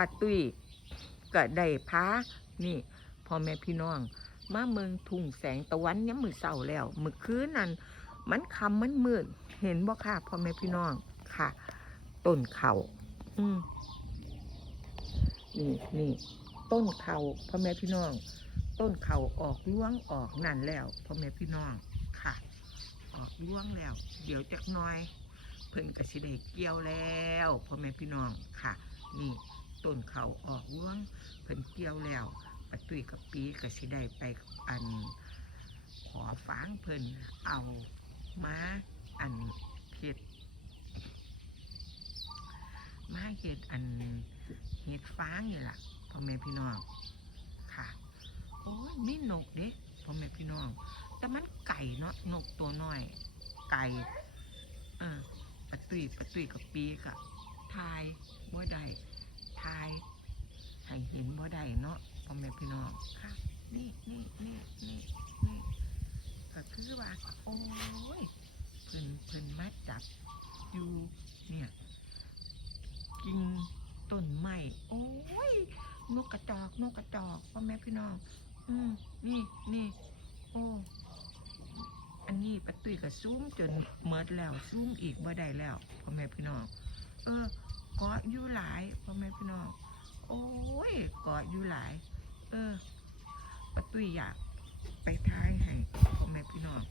าตุ้ยก็ได้พานี่พ่อแม่พี่น้อง มาเมืองทุ่งแสงตะวันย้ำมือเศร้าแล้วมือคืนนั้น มันคำมันมืดเห็นบ่ค่ะพ่อแม่พี่น้องค่ะต้นเขาอืมนี่นี่ต้นเขาพ่อแม่พี่น้อง ต้นเขาออกล่วงออกนั่นแล้วพ่อแม่พี่น้องค่ะ ออกล่วงแล้ว เดี๋ยวจักน้อย เพิ่นก็สิได้เกี่ยวแล้วพ่อแม่พี่น้องค่ะ นี่ ต้นเขาออกล่วงเพิ่นเกี่ยวแล้วปะตุยกับปีก็สิได้ไปอัน ขอฟางเพิ่นเอามาอันเฮ็ดมาเฮ็ดอันเฮ็ดฟางนี่ล่ะพ่อแม่พี่น้องค่ะโอ้ยไมีนกเด้พ่อแม่พี่น้อง แต่มันไก่เนาะนกตัวน้อย ไก่เออปะตุยปะตุยกับปีกะทายบ่ได้ ห้เห็นบ่ได้เนาะพ่อแม่พี่น้องค่ะนี่นี่นี่นี่นี่ก็คือว่าโอ้ยเพิ่นเพิ่นมาจับอยู่เนี่ยกิ่งต้นไม้โอ้ยนกกระจอกนกกระจอกพ่อแม่พี่น้องอืมนี่นี่โอ้อันนี้ประตุยก็ซูมจนเมิดแล้วซูมอีกบ่ได้แล้วพ่อแม่พี่น้องเออเกาะอยู่หลายพ่อแม่พี่น้อง โอ้ยเกาะอยู่หลาย เออประตุยอยากไปทายให้พ่อแม่พี่น้อง